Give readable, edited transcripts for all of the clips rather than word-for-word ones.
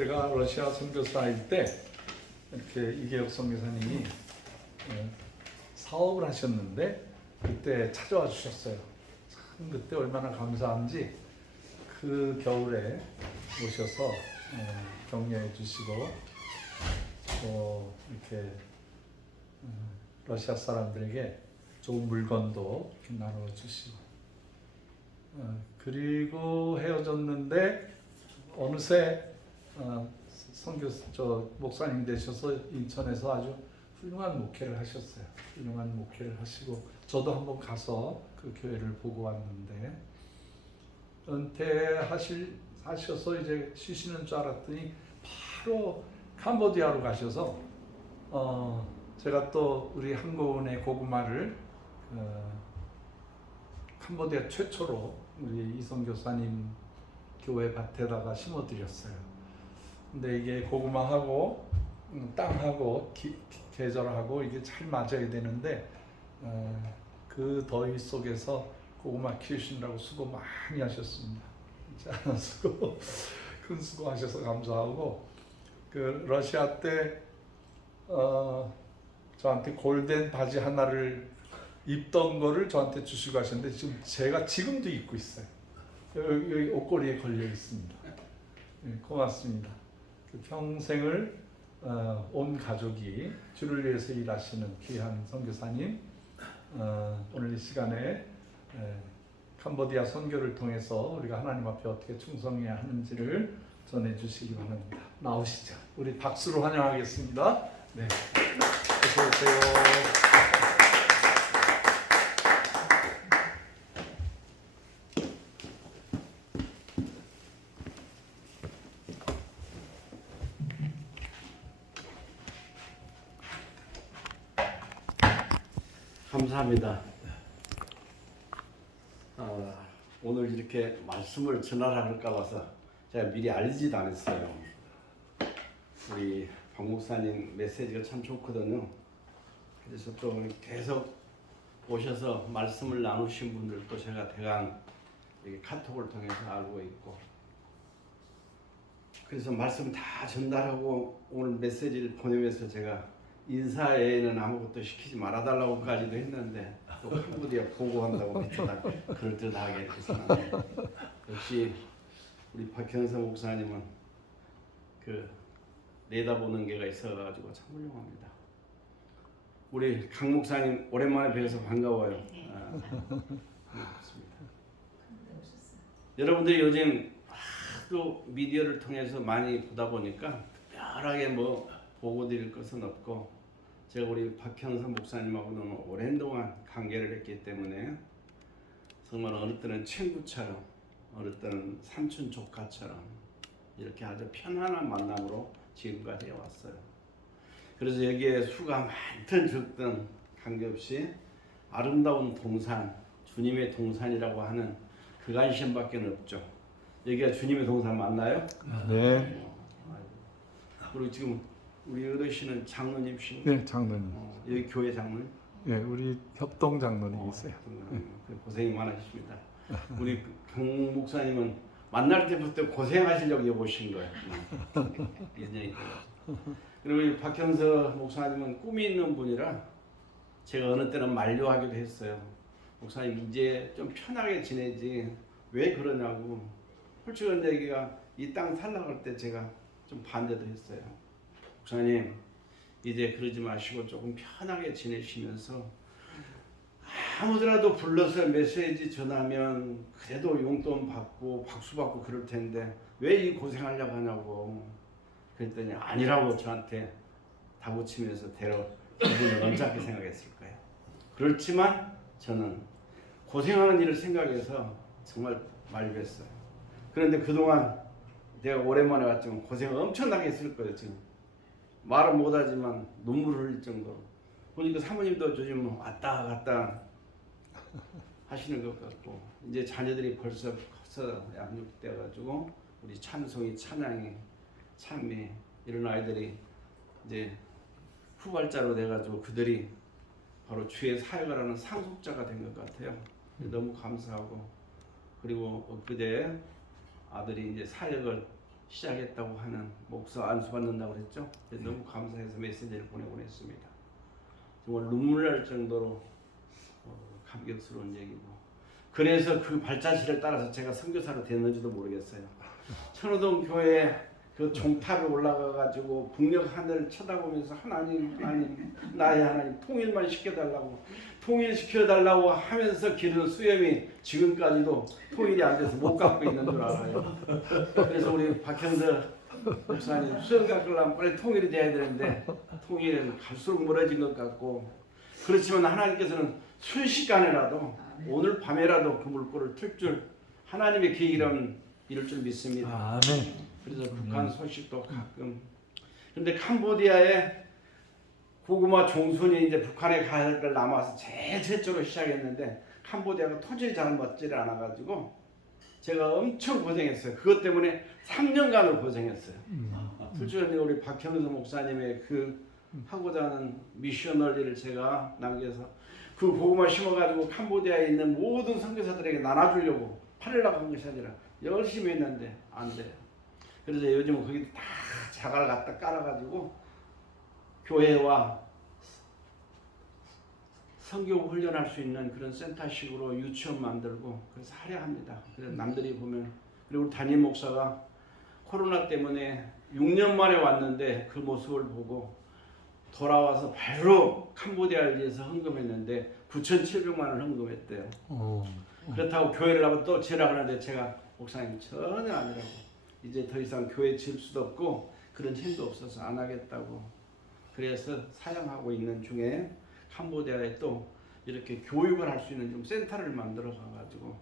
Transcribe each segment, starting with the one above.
제가 러시아 선교사일 때 이렇게 이계혁 선교사님이 사업을 하셨는데 그때 찾아와 주셨어요. 참 그때 얼마나 감사한지 그 겨울에 오셔서 격려해 주시고 또 이렇게 러시아 사람들에게 좋은 물건도 이렇게 나눠 주시고 그리고 헤어졌는데 어느새 목사님 되셔서 인천에서 아주 훌륭한 목회를 하셨어요. 훌륭한 목회를 하시고 저도 한번 가서 그 교회를 보고 왔는데 은퇴하셔서 이제 쉬시는 줄 알았더니 바로 캄보디아로 가셔서 제가 또 우리 한고은의 고구마를 캄보디아 최초로 우리 이성 교사님 교회 밭에다가 심어드렸어요. 근데 이게 고구마하고 땅하고 계절하고 이게 잘 맞아야 되는데 그 더위 속에서 고구마 키우시느라고 수고 많이 하셨습니다. 진짜 큰 수고하셔서 감사하고 그 러시아 때 저한테 골덴 바지 하나를 입던 거를 저한테 주시고 하셨는데 제가 지금도 입고 있어요. 여기 옷걸이에 걸려 있습니다. 네, 고맙습니다. 평생을 온 가족이 주를 위해서 일하시는 귀한 선교사님, 오늘 이 시간에 캄보디아 선교를 통해서 우리가 하나님 앞에 어떻게 충성해야 하는지를 전해주시기 바랍니다. 나오시죠. 우리 박수로 환영하겠습니다. 네, 어서 오세요. 감사합니다. 오늘 이렇게 말씀을 전하할까 봐서 제가 미리 알지도 않았어요. 우리 박 목사님 메시지가 참 좋거든요. 그래서 또 계속 오셔서 말씀을 나누신 분들도 제가 대강 카톡을 통해서 알고 있고, 그래서 말씀 다 전달하고 오늘 메시지를 보내면서 제가 인사 외에는 아무것도 시키지 말아달라고까지도 했는데 또 캄보디아 보고한다고 밑에다 그럴듯하게 이렇게 전합니다. 역시 우리 박현성 목사님은 그 내다보는 게가 있어가지고 참 훌륭합니다. 우리 강 목사님 오랜만에 뵈서 반가워요. 반갑습니다. 여러분들이 요즘 하도 미디어를 통해서 많이 보다 보니까 특별하게 뭐 보고 드릴 것은 없고, 제가 우리 박현선 목사님하고는 오랜 동안 관계를 했기 때문에 정말 어느 때는 친구처럼, 어느 때는 삼촌 조카처럼 이렇게 아주 편안한 만남으로 지금까지 해왔어요. 그래서 여기에 수가 많든 적든 관계없이 아름다운 동산, 주님의 동산이라고 하는 그 관심밖에 없죠. 여기가 주님의 동산 맞나요? 네. 그리고 지금 우리 어르신은 장로님이신? 네, 장로님. 여기 교회 장로님? 네, 우리 협동 장로님이세요. 고생이 많으십니다. 우리 강 목사님은 만날 때부터 고생하시려고 오신 거예요. 인연이 돼가지고. 그리고 우리 박현서 목사님은 꿈이 있는 분이라 제가 어느 때는 만류하기도 했어요. 목사님 이제 좀 편하게 지내지 왜 그러냐고. 솔직한 얘기가 이 땅 살라갈 때 제가 좀 반대도 했어요. 목사님 이제 그러지 마시고 조금 편하게 지내시면서 아무더라도 불러서 메시지 전하면 그래도 용돈 받고 박수 받고 그럴 텐데 왜 이 고생하려고 하냐고. 그랬더니 아니라고 저한테 다붙이면서 그분을 언짢게 생각했을 거예요. 그렇지만 저는 고생하는 일을 생각해서 정말 말렸어요. 그런데 그동안 내가 오랜만에 왔지만 고생을 엄청나게 했을 거예요. 지금 말은 못하지만 눈물을 흘릴 정도로. 보니까 사모님도 요즘 왔다 갔다 하시는 것 같고, 이제 자녀들이 벌써 커서 양육돼가지고 우리 찬송이, 찬양이, 찬미 이런 아이들이 이제 후발자로 돼가지고 그들이 바로 주의 사역을 하는 상속자가 된 것 같아요. 너무 감사하고, 그리고 엊그제 아들이 이제 사역을 시작했다고 하는 목사 안수 받는다고 그랬죠. 너무 감사해서 메시지를 보내곤 했습니다. 정말 눈물 날 정도로 감격스러운 얘기고, 그래서 그 발자취를 따라서 제가 선교사로 됐는지도 모르겠어요. 천호동 교회 그 종탑에 올라가 가지고 북녘 하늘을 쳐다보면서 하나님 나의 하나님 통일만 시켜달라고 하면서 기르는 수염이 지금까지도 통일이 안 돼서 못 갖고 있는 줄 알아요. 그래서 우리 박형서 목사님 수염 깎으려면 빨리 통일이 돼야 되는데 통일은 갈수록 멀어진 것 같고, 그렇지만 하나님께서는 순식간에라도 오늘 밤에라도 그 물꼬를 틀 줄 하나님의 계획이라면 이럴 줄 믿습니다. 아멘. 그래서 북한 소식도 가끔. 근데 캄보디아에 고구마 종순이 이제 북한에 가를 남아서 제일 최초로 시작했는데 캄보디아가 토질이 잘 맞지를 않아가지고 제가 엄청 고생했어요. 그것 때문에 3년간을 고생했어요. 솔직히 우리 박형서 목사님의 그 하고자 하는 미셔널리를 제가 남겨서 그 고구마 심어가지고 캄보디아에 있는 모든 선교사들에게 나눠주려고 팔으려고 한 것이 아니라 열심히 했는데 안 돼요. 그래서 요즘은 거기 다 자갈 갖다 깔아가지고 교회와 선교 훈련할 수 있는 그런 센터식으로 유치원 만들고 그래서 하려 합니다. 그래서 남들이 보면, 그리고 우리 담임 목사가 코로나 때문에 6년 만에 왔는데 그 모습을 보고 돌아와서 바로 캄보디아를 위해서 헌금했는데 9,700만 원 헌금했대요. 그렇다고 교회를 하면 또 지으라고 하는데 제가 목사님 전혀 아니라고, 이제 더 이상 교회 지을 수도 없고 그런 힘도 없어서 안 하겠다고, 그래서 사양하고 있는 중에 캄보디아에 또 이렇게 교육을 할 수 있는 좀 센터를 만들어 가가지고,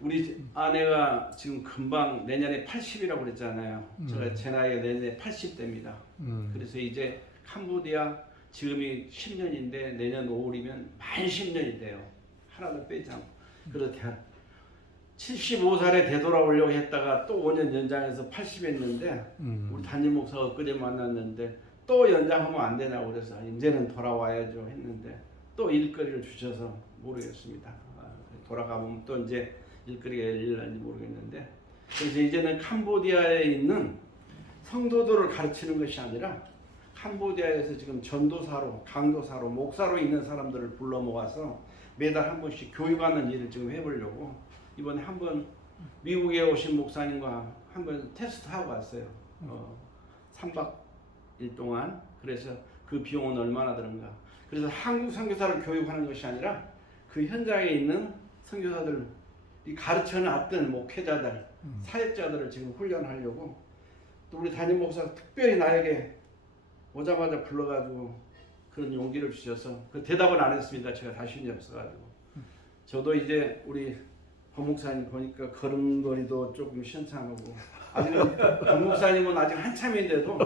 우리 아내가 지금 금방 내년에 80이라고 그랬잖아요. 제가 제 나이가 내년에 80대입니다. 그래서 이제 캄보디아 지금이 10년인데 내년 5월이면 만 10년이 돼요. 하나도 빼지 않고. 그래서 75살에 되돌아오려고 했다가 또 5년 연장해서 80 했는데 우리 담임 목사가 엊그제 만났는데 또 연장하면 안 되냐고 그래서 이제는 돌아와야죠 했는데 또 일거리를 주셔서 모르겠습니다. 돌아가면 또 이제 일거리가 열릴는지 모르겠는데, 그래서 이제는 캄보디아에 있는 성도들을 가르치는 것이 아니라 캄보디아에서 지금 전도사로, 강도사로, 목사로 있는 사람들을 불러 모아서 매달 한 번씩 교육하는 일을 지금 해보려고 이번에 한번 미국에 오신 목사님과 한번 테스트하고 왔어요. 3박 1일 동안. 그래서 그 비용은 얼마나 드는가. 그래서 한국 선교사를 교육하는 것이 아니라 그 현장에 있는 선교사들이 가르쳐놨던 목회자들, 사역자들을 지금 훈련하려고, 또 우리 담임 목사가 특별히 나에게 오자마자 불러가지고 그런 용기를 주셔서 그 대답은 안 했습니다. 제가 자신이 없어가지고. 저도 이제 우리 박 목사님 보니까 걸음걸이도 조금 시원찮고, 아직은 박 목사님은 아직 한참인데도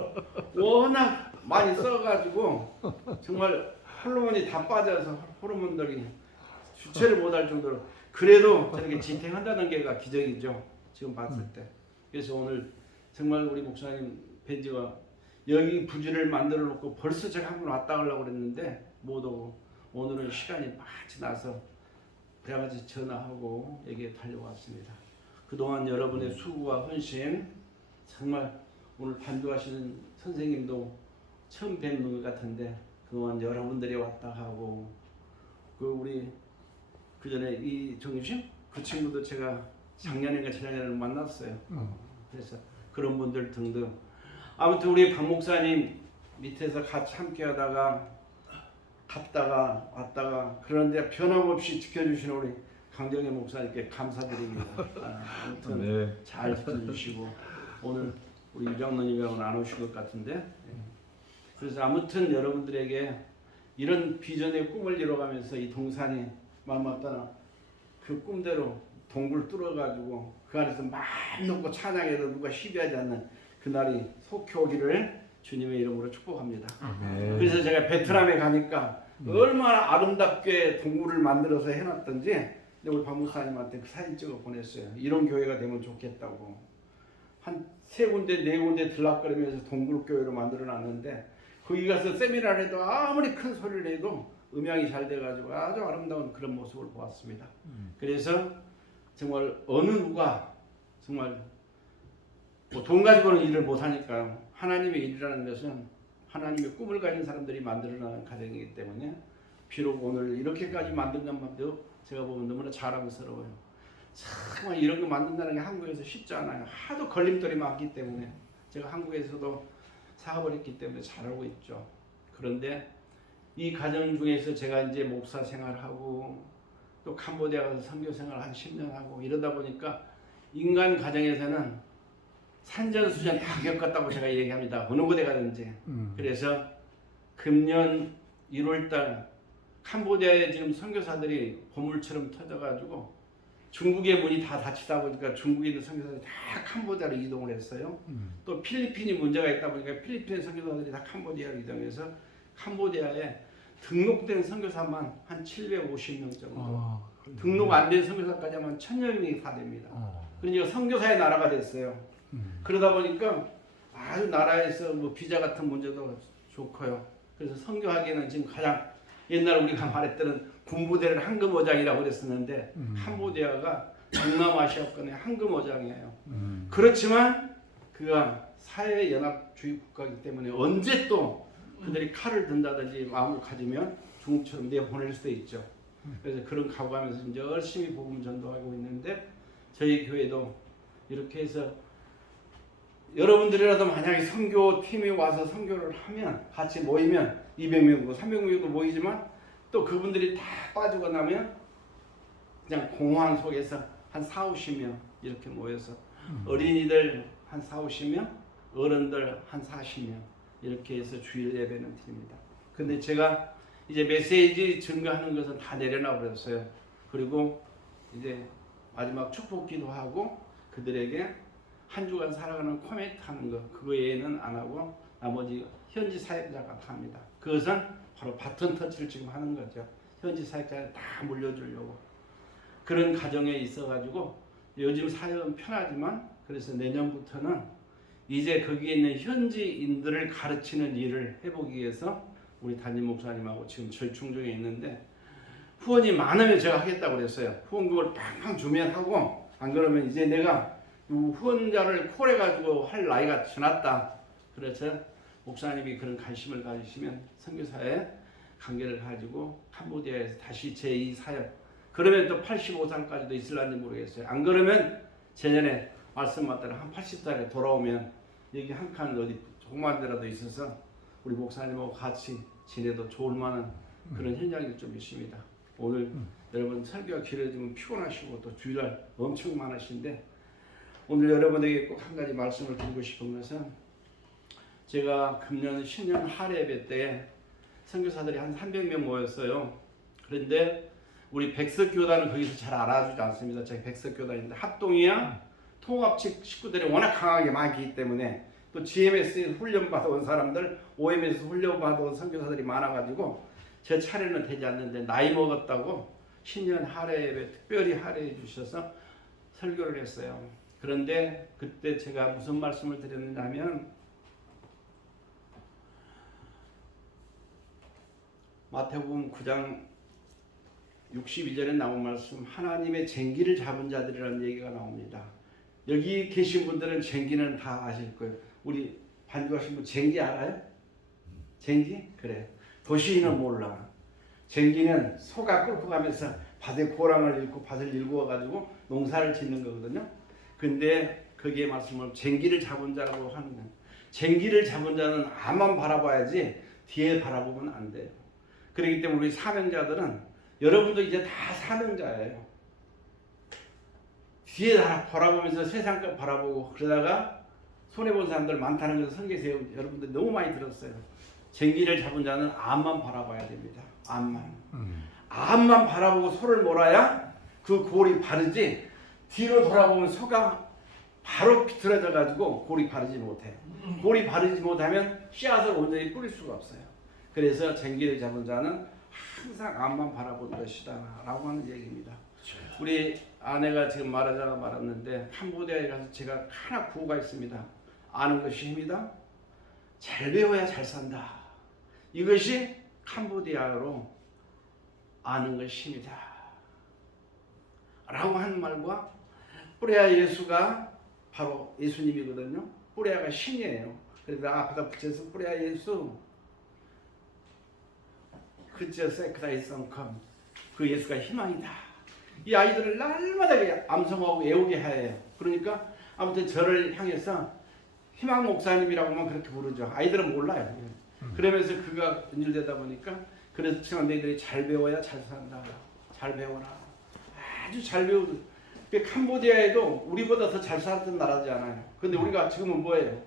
워낙 많이 써가지고 정말 호르몬이 다 빠져서 호르몬들이 주체를 못할 정도로, 그래도 저렇게 진행한다는 게가 기적이죠. 지금 봤을 때. 그래서 오늘 정말 우리 목사님 벤지가 여기 부지를 만들어 놓고 벌써 제가 한 번 왔다 가려고 그랬는데 못 오고, 오늘은 시간이 마치 나서 그래가지고 전화하고 여기에 달려왔습니다. 그동안 여러분의 수고와 헌신, 정말 오늘 반주하시는 선생님도 처음 뵙는 것 같은데 그동안 여러분들이 왔다 하고, 그 우리 그 전에 이 정유심 그 친구도 제가 작년인가 재작년에 만났어요. 그래서 그런 분들 등등, 아무튼 우리 박 목사님 밑에서 같이 함께하다가 갔다가 왔다가, 그런데 변함없이 지켜주시는 우리 강정희 목사님께 감사드립니다. 아무튼 네. 잘 지켜주시고, 오늘 우리 유장로님하고는 안 오신 것 같은데, 그래서 아무튼 여러분들에게 이런 비전의 꿈을 이뤄가면서 이 동산이 마음마따나 그 꿈대로 동굴 뚫어가지고 그 안에서 마음 놓고 찬양해도 누가 시비하지 않는 그날이 속히 오기를 주님의 이름으로 축복합니다. 네. 그래서 제가 베트남에 가니까 얼마나 아름답게 동굴을 만들어서 해놨던지 우리 박 목사님한테 그 사진 찍어 보냈어요. 이런 교회가 되면 좋겠다고. 한 3군데 4군데 들락거리면서 동굴교회로 만들어놨는데 거기 가서 세미나를 해도 아무리 큰 소리를 해도 음향이 잘 돼가지고 아주 아름다운 그런 모습을 보았습니다. 그래서 정말 어느 누가 정말 뭐 돈 가지고는 일을 못 하니까요. 하나님의 일이라는 것은 하나님의 꿈을 가진 사람들이 만들어나가는 가정이기 때문에 비록 오늘 이렇게까지 만든 것만도 제가 보면 너무나 자랑스러워요. 정말 이런 거 만든다는 게 한국에서 쉽지 않아요. 하도 걸림돌이 많기 때문에 제가 한국에서도 사업을 했기 때문에 잘 알고 있죠. 그런데 이 가정 중에서 제가 이제 목사 생활하고 또 캄보디아 가서 선교 생활 한 10년 하고 이러다 보니까 인간 가정에서는 산전수전 다 겪었다고 제가 얘기합니다. 어느 곳에 가든지. 그래서 금년 1월달 캄보디아에 지금 선교사들이 보물처럼 터져가지고 중국의 문이 다 닫히다 보니까 중국에 있는 선교사들이 다 캄보디아로 이동을 했어요. 또 필리핀이 문제가 있다 보니까 필리핀 선교사들이 다 캄보디아로 이동해서 캄보디아에 등록된 선교사만 한 750명 정도. 등록 안 된 선교사까지 하면 1000여 명이 다 됩니다. 그러니까 선교사의 나라가 됐어요. 그러다 보니까 아주 나라에서 뭐 비자 같은 문제도 좋고요. 그래서 선교하기에는 지금 가장 옛날 우리가 말했던 군부대를 황금어장이라고 그랬었는데 캄보디아가 동남아시아권의 황금어장이에요. 그렇지만 그가 사회연합주의 국가이기 때문에 언제 또 그들이 칼을 든다든지 마음을 가지면 중국처럼 내보낼 수도 있죠. 그래서 그런 각오하면서 이제 열심히 복음 전도하고 있는데 저희 교회도 이렇게 해서 여러분들이라도 만약에 선교팀이 와서 선교를 하면 같이 모이면 200명, 300명도 모이지만 또 그분들이 다 빠지고 나면 그냥 공허한 속에서 한 4, 50명 이렇게 모여서 어린이들 한 4, 50명, 어른들 한 40명 이렇게 해서 주일 예배는 드립니다. 근데 제가 이제 메시지 증거하는 것은 다 내려놔 버렸어요. 그리고 이제 마지막 축복 기도하고 그들에게 한 주간 살아가는 코멘트 하는 거 그거 외에는 안 하고 나머지 현지 사역자가 합니다. 그것은 바로 바톤 터치를 지금 하는 거죠. 현지 사역자를 다 물려주려고 그런 가정에 있어가지고 요즘 사역은 편하지만 그래서 내년부터는 이제 거기에 있는 현지인들을 가르치는 일을 해보기 위해서 우리 담임 목사님하고 지금 절충 중에 있는데 후원이 많으면 제가 하겠다고 그랬어요. 후원금을 팡팡 주면 하고 안 그러면 이제 내가 후원자를 콜해가지고 할 나이가 지났다. 그래서 목사님이 그런 관심을 가지시면 선교사에 관계를 가지고 캄보디아에서 다시 제2 사역 그러면 또 85살까지도 있을런지 모르겠어요. 안 그러면 재년에 말씀 맞다가 한 80살에 돌아오면 여기 한 칸 어디 조그만 데라도 있어서 우리 목사님하고 같이 지내도 좋을 만한 그런 현장이 좀 있습니다. 오늘 여러분 설교가 길어지면 피곤하시고 또 주일날 엄청 많으신데 오늘 여러분에게 꼭 한 가지 말씀을 드리고 싶은 것은 제가 금년 신년 할애 예배 때 선교사들이 한 300명 모였어요. 그런데 우리 백석교단은 거기서 잘 알아주지 않습니다. 제가 백석교단인데 합동이야 통합 측 식구들이 워낙 강하게 많기 때문에 또 GMS 훈련 받아온 사람들, OMS 훈련 받아온 선교사들이 많아가지고 제 차례는 되지 않는데 나이 먹었다고 신년 할애 예배 특별히 할애해 주셔서 설교를 했어요. 그런데 그때 제가 무슨 말씀을 드렸느냐면 마태복음 9장 62절에 나온 말씀 하나님의 쟁기를 잡은 자들이라는 얘기가 나옵니다. 여기 계신 분들은 쟁기는 다 아실 거예요. 우리 반주하신 분 쟁기 알아요? 쟁기? 그래. 도시인은 몰라. 쟁기는 소가 끌고 가면서 밭에 고랑을 잃고 밭을 일구어 가지고 농사를 짓는 거거든요. 근데 거기에 말씀을 쟁기를 잡은 자라고 하는 거예요. 쟁기를 잡은 자는 앞만 바라봐야지 뒤에 바라보면 안 돼요. 그렇기 때문에 우리 사명자들은 여러분도 이제 다 사명자예요. 뒤에 다 바라보면서 세상 것 바라보고 그러다가 손해본 사람들 많다는 것을 성경에서 여러분들 너무 많이 들었어요. 쟁기를 잡은 자는 앞만 바라봐야 됩니다. 앞만. 앞만 바라보고 소를 몰아야 그 골이 바르지 뒤로 돌아보면 소가 바로 비틀어져 가지고 골이 바르지 못해요. 골이 바르지 못하면 씨앗을 온전히 뿌릴 수가 없어요. 그래서 쟁기를 잡은 자는 항상 앞만 바라보는 것이다 라고 하는 얘기입니다. 우리 아내가 지금 말하자가 말았는데 캄보디아에 가서 제가 하나 구호가 있습니다. 아는 것이 힘이다. 잘 배워야 잘 산다. 이것이 캄보디아로 아는 것이 힘이다 라고 하는 말과 뿌레아 예수가 바로 예수님이거든요. 뿌레아가 신이에요. 그래서 앞에다 붙여서 뿌레아 예수 그저 세크다이성컴 그 예수가 희망이다. 이 아이들을 날마다 암송하고 애우게 해요. 그러니까 아무튼 저를 향해서 희망 목사님이라고만 그렇게 부르죠. 아이들은 몰라요. 그러면서 그가 연결되다 보니까 그래서 지금 너희들이 잘 배워야 잘 산다. 잘 배워라. 아주 잘 배우고 캄보디아에도 우리보다 더 잘 살았던 나라지 않아요. 근데 우리가 지금은 뭐예요?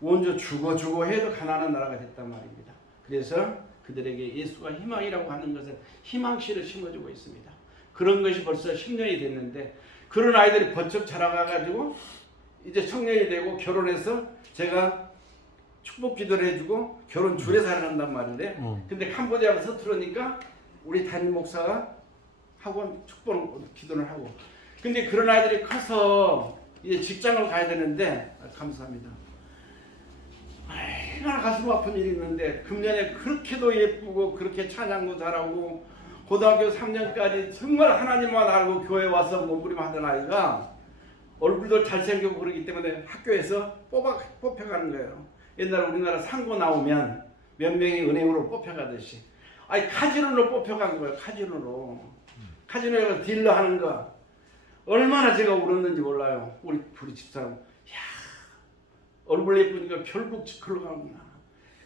원조 죽어 해도 가난한 나라가 됐단 말입니다. 그래서 그들에게 예수가 희망이라고 하는 것을 희망씨를 심어주고 있습니다. 그런 것이 벌써 10년이 됐는데 그런 아이들이 번쩍 자라가지고 이제 청년이 되고 결혼해서 제가 축복 기도를 해주고 결혼 줄에 살아난단 말인데 근데 캄보디아로 서투르니까 우리 담임 목사가 하고 축복 기도를 하고 근데 그런 아이들이 커서 이제 직장을 가야 되는데 감사합니다. 얼마나 가슴 아픈 일이 있는데 금년에 그렇게도 예쁘고 그렇게 찬양도 잘하고 고등학교 3년까지 정말 하나님만 알고 교회 와서 몸부림하던 아이가 얼굴도 잘생기고 그러기 때문에 학교에서 뽑혀가는 거예요. 옛날에 우리나라 상고 나오면 몇 명이 은행으로 뽑혀가듯이 아니 카지노로 뽑혀간 거예요. 카지노에 가서 딜러 하는 거 얼마나 제가 울었는지 몰라요. 우리 집사람 야 얼굴 예쁘니까 결국 그걸로 가는구나.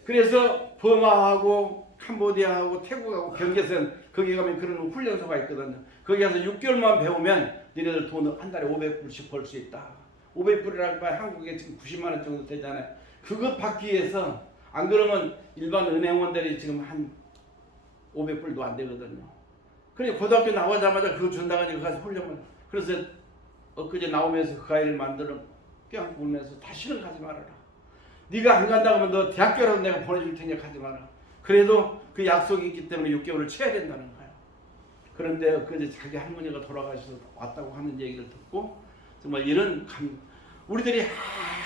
그래서 버마하고 캄보디아하고 태국하고 경계선 거기 가면 그런 훈련소가 있거든요. 거기 가서 6개월만 배우면 너희들 돈 한 달에 500불씩 벌 수 있다. 500불이라고 하면 한국에 지금 90만 원 정도 되잖아요. 그거 받기 위해서 안 그러면 일반 은행원들이 지금 한 500불도 안 되거든요. 그러니까 고등학교 나오자마자 그거 준다고 하니까 가서 훈련을 그래서 엊그제 나오면서 그 아이를 만들어 껴안고 울면서 다시는 가지 말아라. 네가 안 간다고 하면 너 대학교라도 내가 보내줄 테니까 가지 마라. 그래도 그 약속이 있기 때문에 6개월을 쳐야 된다는 거예요. 그런데 엊그제 자기 할머니가 돌아가셔서 왔다고 하는 얘기를 듣고 정말 이런 우리들이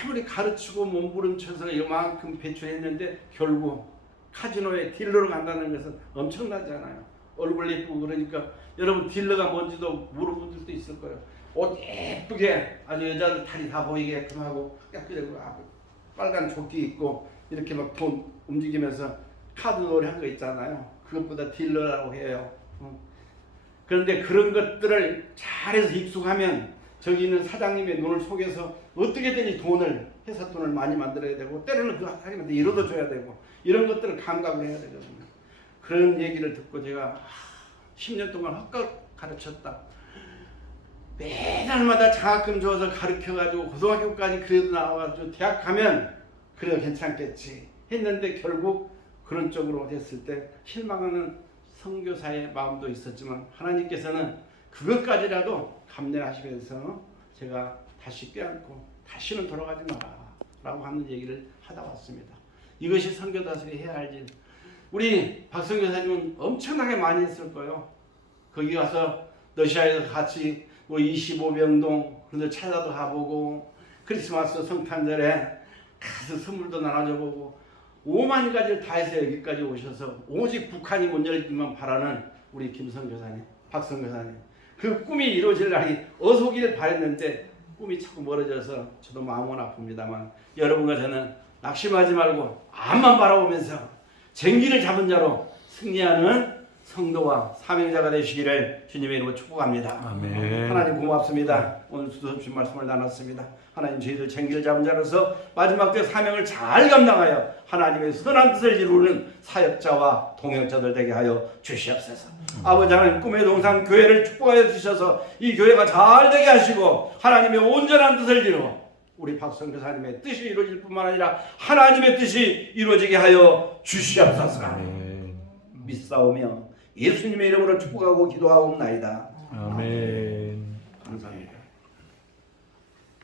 아무리 가르치고 몸부림쳐서 이만큼 배출했는데 결국 카지노에 딜러로 간다는 것은 엄청나잖아요. 얼굴 예쁘고 그러니까 여러분 딜러가 뭔지도 모르는 분들도 있을 거예요. 옷 예쁘게 아주 여자들 다리 다 보이게끔 하고 깨끗하고 빨간 조끼 입고 이렇게 막 돈 움직이면서 카드 놀이 한 거 있잖아요. 그것보다 딜러라고 해요. 그런데 그런 것들을 잘해서 익숙하면 저기 있는 사장님의 눈을 속여서 어떻게든지 돈을 회사 돈을 많이 만들어야 되고 때로는 그 사장님한테 이뤄도 줘야 되고 이런 것들을 감각을 해야 되거든요. 그런 얘기를 듣고 제가 10년 동안 헛것 가르쳤다. 매달마다 장학금 줘서 가르쳐가지고 고등학교까지 그래도 나와가지고 대학 가면 그래도 괜찮겠지 했는데 결국 그런 쪽으로 됐을 때 실망하는 선교사의 마음도 있었지만 하나님께서는 그것까지라도 감내하시면서 제가 다시 껴안고 다시는 돌아가지 마라 라고 하는 얘기를 하다 왔습니다. 이것이 선교사들이 해야 할 일. 우리 박 선교사님은 엄청나게 많이 했을 거예요. 거기 가서 러시아에서 같이 뭐 25병동 그런데 찾아도 가보고 크리스마스 성탄절에 가서 선물도 나눠줘 보고 5만 가지를 다 해서 여기까지 오셔서 오직 북한이 못 열기만 바라는 우리 김선 교사님, 박선 교사님 그 꿈이 이루어질 날이 어서 오기를 바랬는데 꿈이 자꾸 멀어져서 저도 마음은 아픕니다만 여러분과 저는 낙심하지 말고 앞만 바라보면서 쟁기를 잡은 자로 승리하는 성도와 사명자가 되시기를 주님의 이름으로 축복합니다. 아멘. 하나님 고맙습니다. 오늘 두서없이 말씀을 나눴습니다. 하나님 저희들 쟁기를 잡은 자로서 마지막 때 사명을 잘 감당하여 하나님의 선한 뜻을 이루는 사역자와 동역자들 되게 하여 주시옵소서. 아버지 하나님 꿈의 동산 교회를 축복하여 주셔서 이 교회가 잘 되게 하시고 하나님의 온전한 뜻을 이루어 우리 박선 교사님의 뜻이 이루어질 뿐만 아니라 하나님의 뜻이 이루어지게 하여 주시옵소서. 믿사오며 예수님의 이름으로 축복하고 기도하옵나이다. 아멘. 감사합니다.